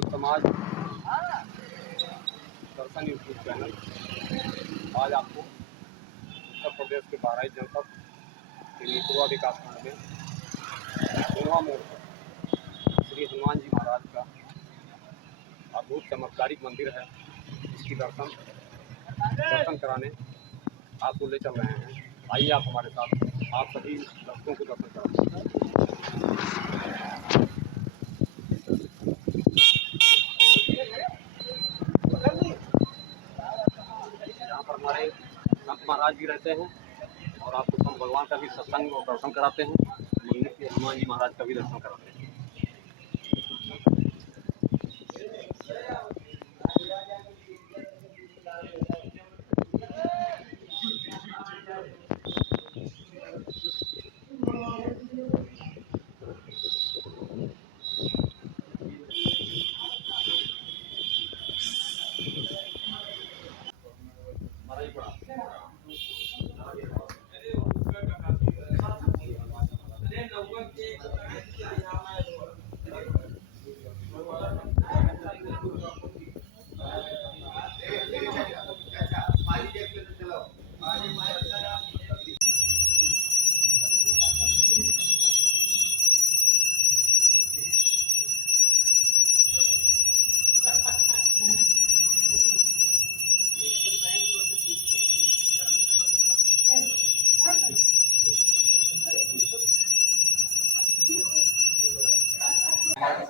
संत समाज दर्शन YouTube channel आज आपको उत्तर प्रदेश के बहराइच जनपद के निकुआ विकासखंड में सोनवा मोड़ पर श्री हनुमान जी महाराज का अद्भुत चमत्कारिक मंदिर है। इसकी दर्शन कराने आपको ले चल रहे हैं। आइए आप हमारे साथ, आप सभी दर्शकों को दर्शन कराएं। यहाँ पर हमारे संत महाराज भी रहते हैं और आपको संत भगवान का भी सत्संग और दर्शन कराते हैं। मंदिर के हनुमान जी महाराज का भी दर्शन कराते हैं।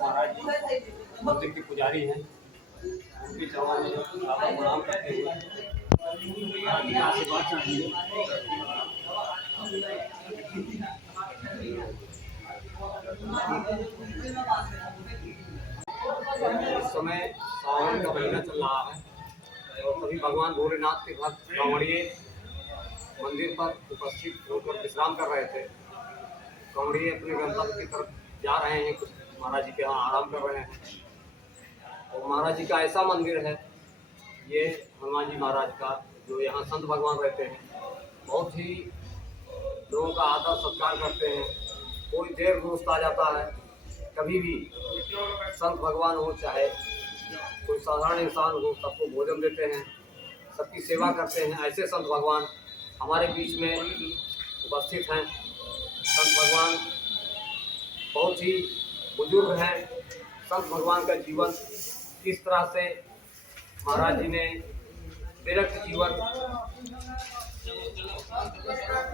महाराज जी मंदिर के पुजारी हैं, उनके चरणों में आप प्रणाम करते हुए आशीर्वाद चाहिए। इस समय सावन का महीना चल रहा है और सभी भगवान भोलेनाथ के भक्त कांवड़िए मंदिर पर उपस्थित होकर विश्राम कर रहे थे। कांवड़िए अपने गंतव्य की तरफ जा रहे हैं, कुछ महाराज जी के यहाँ आराम कर रहे हैं। और महाराज जी का ऐसा मंदिर है ये हनुमान जी महाराज का, जो यहाँ संत भगवान रहते हैं, बहुत ही लोगों का आदर सत्कार करते हैं। कोई देर दोस्त आ जाता है, कभी भी संत भगवान हो चाहे कोई साधारण इंसान हो, सबको भोजन देते हैं, सबकी सेवा करते हैं। ऐसे संत भगवान हमारे बीच में उपस्थित हैं। संत भगवान बहुत ही बुजुर्ग हैं। संत भगवान का जीवन किस तरह से महाराज जी ने विरक्त जीवन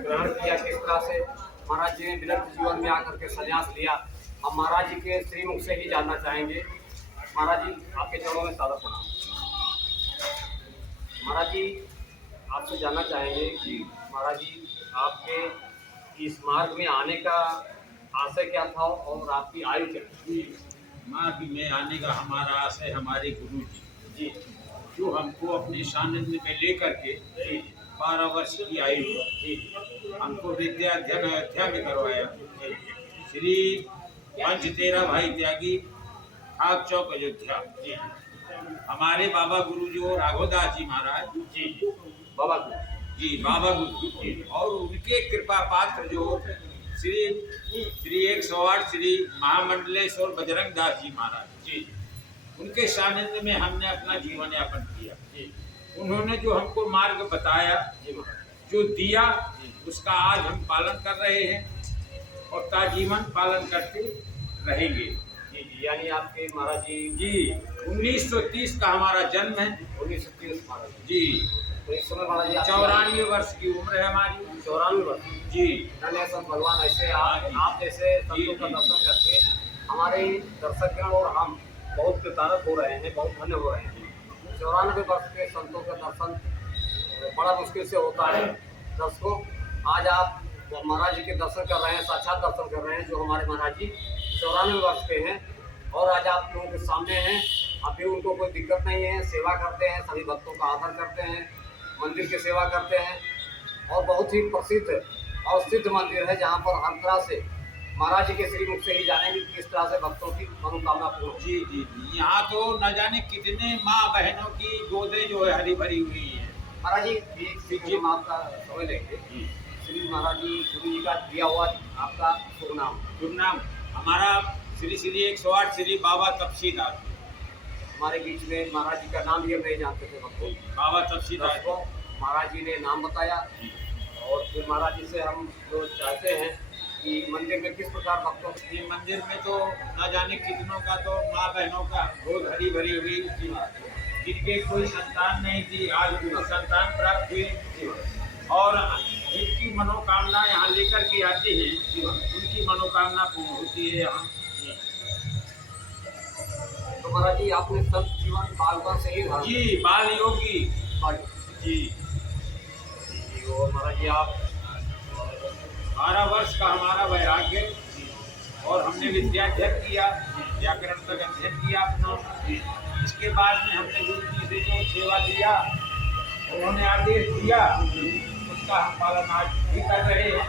ग्रहण किया, किस तरह से महाराज जी ने विरक्त जीवन में आकर के संन्यास लिया, हम महाराज जी के श्रीमुख से ही जानना चाहेंगे। महाराज जी आपके चरणों में सादर प्रणाम। महाराज जी आपसे जानना चाहेंगे कि महाराज जी आपके इस मार्ग में आने का आशय क्या था और आपकी आयु क्या थी? मार्ग में आने का हमारा आशय हमारे गुरु जी जो हमको अपने सानिध्य में लेकर के 12 वर्ष की आयु हमको विद्या अध्ययन अयोध्या में करवाया। श्री पंच तेरा भाई त्यागी खाक चौक अयोध्या। हमारे बाबा गुरु जो राघोदास जी महाराज बाबा गुरु जी और उनके कृपा पात्र जो श्री 108 श्री महामंडलेश्वर बजरंग दास जी महाराज उनके सानिध्य में हमने अपना जीवन यापन किया। उन्होंने जो हमको मार्ग बताया, जो दिया, उसका आज हम पालन कर रहे हैं और ताजीवन पालन करते रहेंगे। यानी आपके महाराज जी 1930 का हमारा जन्म है। 1930 महाराज जी। तो इस समय महाराज जी 94 वर्ष की उम्र है हमारी। 94 वर्ष जी। धन्य संत भगवान। ऐसे आप जैसे संतों का दर्शन करके हमारे दर्शकगण और हम बहुत कृतार्थ हो रहे हैं, बहुत धन्य हो रहे हैं। 94 वर्ष के संतों का दर्शन बड़ा मुश्किल से होता है। दर्शकों, आज आप महाराज जी के दर्शन कर रहे हैं, साक्षात दर्शन कर रहे हैं, जो हमारे महाराज जी 94 वर्ष के हैं और आज आप लोगों के सामने हैं। अभी उनको कोई दिक्कत नहीं है, सेवा करते हैं, सभी भक्तों का आदर करते हैं, मंदिर की सेवा करते हैं और बहुत ही प्रसिद्ध और सिद्ध मंदिर है, जहाँ पर हर तरह से महाराज जी के श्रीमुख से ही जानेंगे किस तरह से भक्तों की मनोकामना पूर्ण। जी। यहाँ तो न जाने कितने माँ बहनों की गोदें जो है हरी भरी हुई है। महाराज जी एक आपका समय लेंगे। श्री महाराज जी गुरु जी का दिया हुआ आपका शुभ नाम। हमारा श्री 108 श्री बाबा तपसीदार। हमारे बीच में महाराज जी का नाम भी हम नहीं जानते थे भक्तों। बाबा तफसील दोस्तों महाराज जी ने नाम बताया और फिर महाराज जी से हम लोग चाहते हैं कि मंदिर में किस प्रकार भक्तों ये मंदिर में तो न जाने कितनों का तो माँ बहनों का बहुत हरी भरी हुई, जिनके कोई संतान नहीं थी आज उनको संतान प्राप्त हुई, और जिनकी मनोकामना यहाँ लेकर के आते हैं उनकी मनोकामना पूर्ण होती है यहाँ। तो महाराज जी आपने संत जीवन बालपन से ही धारण जी बाल योगी जी और महाराज जी आप 12 वर्ष का हमारा वैराग्य और हमने विद्याध्ययन किया, व्याकरण तक अध्ययन किया अपना। इसके बाद में हमने गुरु जी से जो सेवा लिया, उन्होंने आदेश दिया, उसका हम पालन आज भी कर रहे हैं।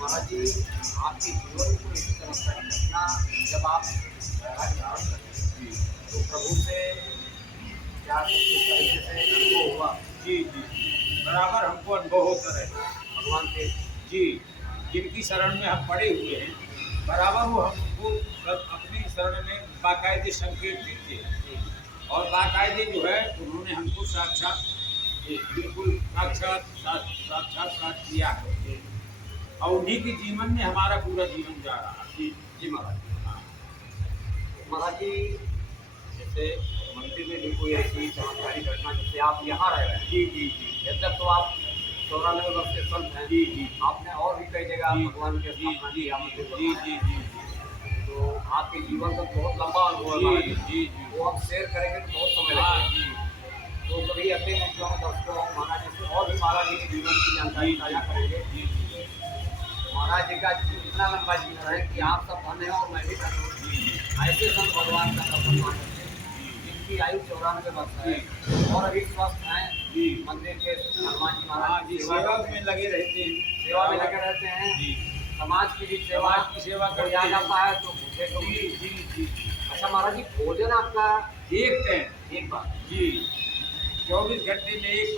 महाराज जी आपके जीवन को इस तरह का घटना जब आप वैराग्य धारण करते हैं तो प्रभु से क्या किस तरीके से अनुभव हुआ? जी बराबर हमको अनुभव होता रहता है भगवान के जी। जिनकी शरण में हम पड़े हुए हैं बराबर वो हमको अपनी शरण में बाकायदे संकेत देते हैं, और बाकायदे जो है उन्होंने हमको साक्षात बिल्कुल साक्षात्कार किया है, और उन्हीं के जीवन में हमारा पूरा जीवन जा रहा है। जी महाराज महाराज जी जैसे मंदिर में भी कोई ऐसी चमत्कारी घटना जैसे आप यहाँ रह रहे हैं जी जब तक तो आप 94 वर्ष के संत हैं जी आपने और भी कई जगह भगवान के स्थापना की जी तो आपके जीवन का बहुत लंबा अनुभव है जी वो आप शेयर करेंगे तो बहुत समय लगेगा। तो कभी अपने मुद्दों में दोस्तों महाराज जी से और भी महाराज जी के जीवन की जानकारी साझा करेंगे। महाराज जी का इतना लंबा जीवन है कि आप सब धन्य हैं और मैं भी धन्य हूँ। ऐसे संत भगवान का दर्शन मान जिनकी आयु 94 वर्ष है और अभी स्वस्थ हैं, मंदिर के हनुमान जी महाराज जी सेवा में लगे रहते हैं, सेवा में लगे रहते हैं जी। समाज की भी सेवा कर याद आता है तो भूखे को भी। अच्छा महाराज जी भोजन आपका एक टाइम एक बार जी 24 घंटे में एक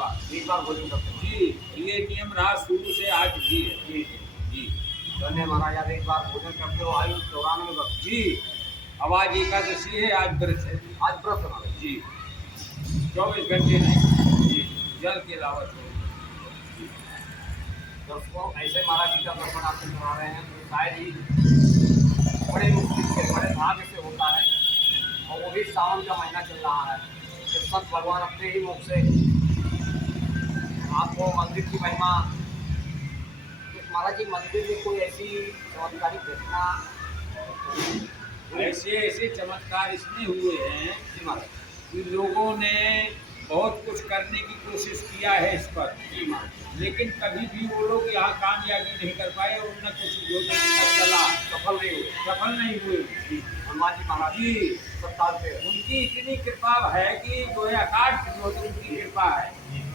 बार भोजन करते हैं जी। ये नियम रहा शुरू से आज भी है जी। धन्य महाराज आप एक बार भोजन करते हो आयु 94 वर्ष जी। आवाज एकादशी है, आज व्रत है, आज व्रत है महाराज जी 24 घंटे नहीं जी, जल के अलावा दोस्तों ऐसे महाराज जी का दर्शन आपको करा रहे हैं तो शायद ही बड़े मुश्किल से बड़े भाग्य से होता है, और वो भी सावन का महीना चल रहा है तो संत भगवान अपने ही मुख से आपको मंदिर की महिमा। तो महाराज जी मंदिर में कोई ऐसी चमत्कारी घटना ऐसे चमत्कार इसमें हुए हैं जी महाराज कि लोगों ने बहुत कुछ करने की कोशिश किया है इस पर जी महाराज लेकिन कभी भी वो लोग यहाँ कामयाबी नहीं कर पाए, और उनने कुछ जो चला सफल नहीं हुए। हनुमान जी महाराज जी 70 से उनकी इतनी कृपा है कि जो है अकाट उनकी कृपा है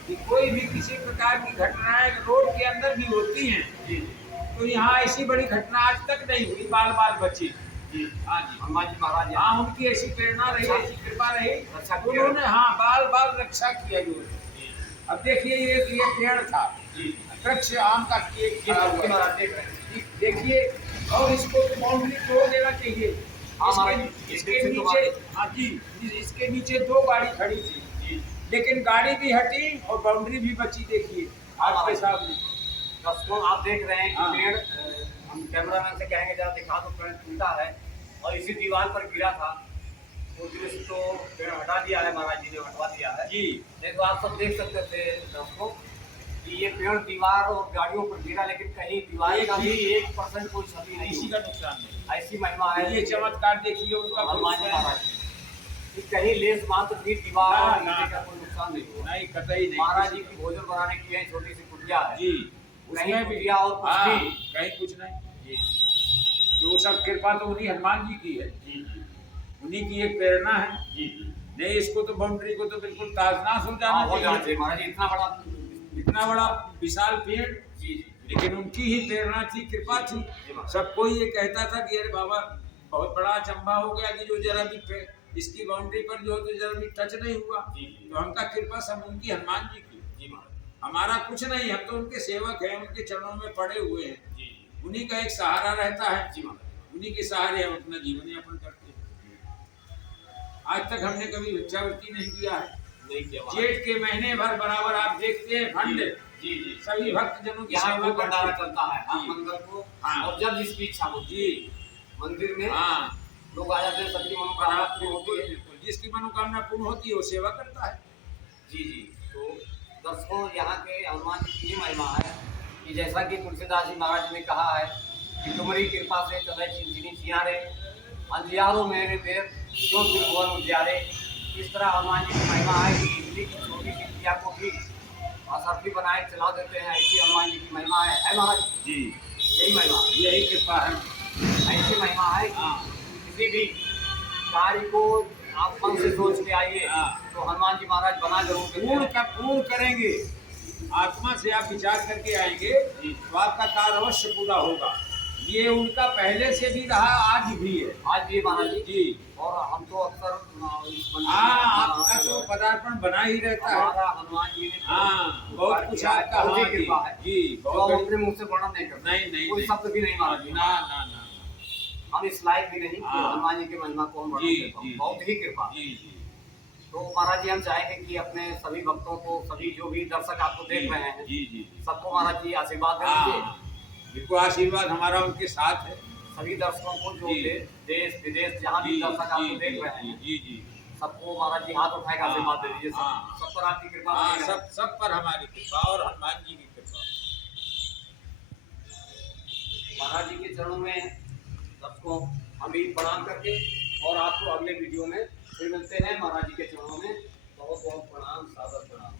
कि कोई भी किसी प्रकार की घटनाएं रोड के अंदर भी होती हैं तो यहाँ ऐसी बड़ी घटना आज तक नहीं हुई, बाल बाल बचे। हाँ जी हनुमान जी महाराज हाँ उनकी ऐसी प्रेरणा रही, ऐसी कृपा रही, रक्षा उन्होंने हाँ बाल बाल रक्षा किया जो। अब देखिए ये पेड़ था वृक्ष आम का केक खड़ा हुआ है। देखिए और इसको बाउंड्री तोड़ देना चाहिए। इसके नीचे हाँ जी इसके नीचे 2 गाड़ी खड़ी थी लेकिन गाड़ी भी हटी और बाउंड्री भी बची। देखिए आपके सामने दोस्तों आप देख रहे हैं कि पेड़ हम कैमरामैन से कहेंगे जरा दिखा दो पेड़ टूटा है और इसी दीवार पर गिरा था वो दृश्य तो पेड़ हटा दिया है, महाराज जी ने हटवा दिया है जी। नहीं तो आप सब देख सकते थे दोस्तों कि ये पेड़ दीवार और गाड़ियों पर गिरा लेकिन कहीं दीवार का भी 1% कोई क्षति नहीं, किसी का नुकसान नहीं। ऐसी महिमा है। ये चमत्कार देखिए उनका हनुमान जी महाराज कि कहीं लेस मात्र भी दीवार का कोई नुकसान नहीं हुआ। नहीं कतई नहीं। महाराज जी की भोजन बनाने की यह छोटी सी कुटिया है जी, कहीं उसमें भी कुटिया और कुछ हाँ, भी कहीं कुछ नहीं। तो सब कृपा तो उन्हीं हनुमान जी की है, उन्हीं की एक प्रेरणा है। नहीं इसको तो बाउंड्री को तो बिल्कुल ताजनाश हो जाना चाहिए। महाराज जी इतना बड़ा विशाल पेड़ लेकिन उनकी ही प्रेरणा थी, कृपा थी। सब कोई ये कहता था कि अरे बाबा बहुत बड़ा अचंभा हो गया कि जो जरा भी इसकी बाउंड्री पर जो तो जरा भी टच नहीं हुआ। तो हमका कृपा सब उनकी हनुमान जी की, हमारा कुछ नहीं, हम तो उनके सेवक हैं, उनके चरणों में पड़े हुए हैं, उन्हीं का एक सहारा रहता है। उन्हीं के सहारे हम अपना जीवन यापन करते हैं। आज तक हमने कभी भिक्षावृत्ति नहीं किया है। नहीं किया महाराज। जेठ के महीने भर बराबर आप देखते हैं खंड जी जी सभी भक्तजनों की यहाँ सेवा को भंडारा करते हैं। चलता है हर जी। मंगल को। हाँ। और जब जिसकी इच्छा होती जी है मंदिर में हाँ, लोग आ जाते हैं, सबकी मनोकामना पूरी होती है। बिल्कुल, जिसकी मनोकामना पूर्ण होती है वो सेवा करता है। जी जी। तो दर्शकों, यहाँ के हनुमान जी की ये महिमा है कि जैसा कि तुलसीदास जी महाराज ने कहा है कि तुम्हारी कृपा से चले चिंचिनी चियारे, अंधियारों मेरे देर जो त्रिभुवन उजियारे। इस तरह हनुमान जी की महिमा है कि बिजली की छोटी सी दिया को भी असरफी बनाए चला देते हैं। ऐसी हनुमान जी की महिमा है महाराज। जी, यही महिमा है, यही कृपा है। ऐसी महिमा है कि किसी भी कार्य को आप मन से सोच के आइए तो हनुमान जी महाराज बना जरूर देते हैं। पूर्ण करेंगे। आत्मा से आप विचार करके आएंगे तो आपका कार्य अवश्य पूरा होगा। ये उनका पहले से भी रहा, आज भी है। आज भी महाराज जी। जी। और हम तो अक्सर इस मंदिर में आपका तो पदार्पण बना ही रहता है। हमारा हनुमान जी ने बहुत कुछ आपका बहुत ही हाँ कृपा है। जी, तो बहुत हम अपने मुंह से वर्णन नहीं करते। नहीं कोई शब्द भी नहीं महाराज जी। ना ना ना, हम इस लायक भी नहीं कि हनुमान जी की महिमा को हम वर्णन जी, कर पाऊं। जी, बहुत ही कृपा। जी जी। तो महाराज जी हम चाहेंगे कि अपने सभी भक्तों को, सभी जो भी दर्शक आपको देख रहे हैं, जी जी, सबको महाराज जी आशीर्वाद दे दीजिए। बिल्कुल आशीर्वाद हमारा उनके साथ है। सभी दर्शकों को जो जी। देश विदेश जहाँ भी दर्शक आपको देख रहे हैं, जी जी, सबको महाराज जी हाथ उठाएगा आशीर्वाद दे दीजिए। हाँ। सब पर आपकी कृपा हाँ, बनी रहे। सब पर हमारी कृपा और हनुमान जी की कृपा। महाराज जी के चरणों में सबको हम भी प्रणाम करके और आपको अगले वीडियो में फिर मिलते हैं। महाराज जी के चरणों में बहुत बहुत प्रणाम, सादर प्रणाम।